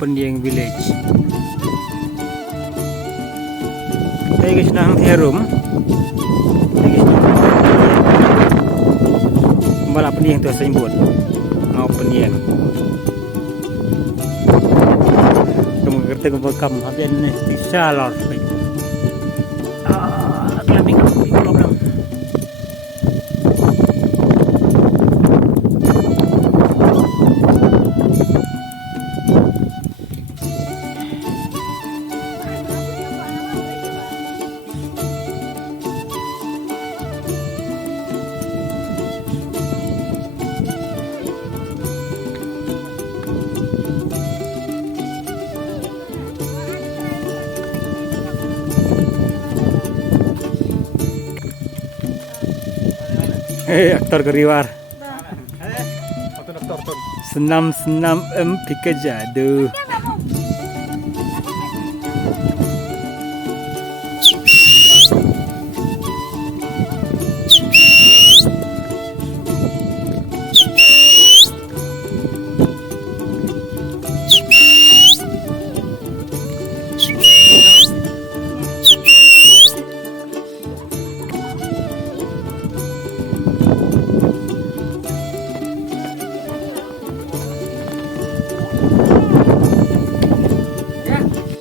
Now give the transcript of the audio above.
Pendieng village. Saya guys nang Herum. Balap Pendieng tu sembut. Pendieng. Kamu kerja ke bekam habis ni bisa lor. Kelambing problem. Aktor keriwar. Senam-senam pika jadu.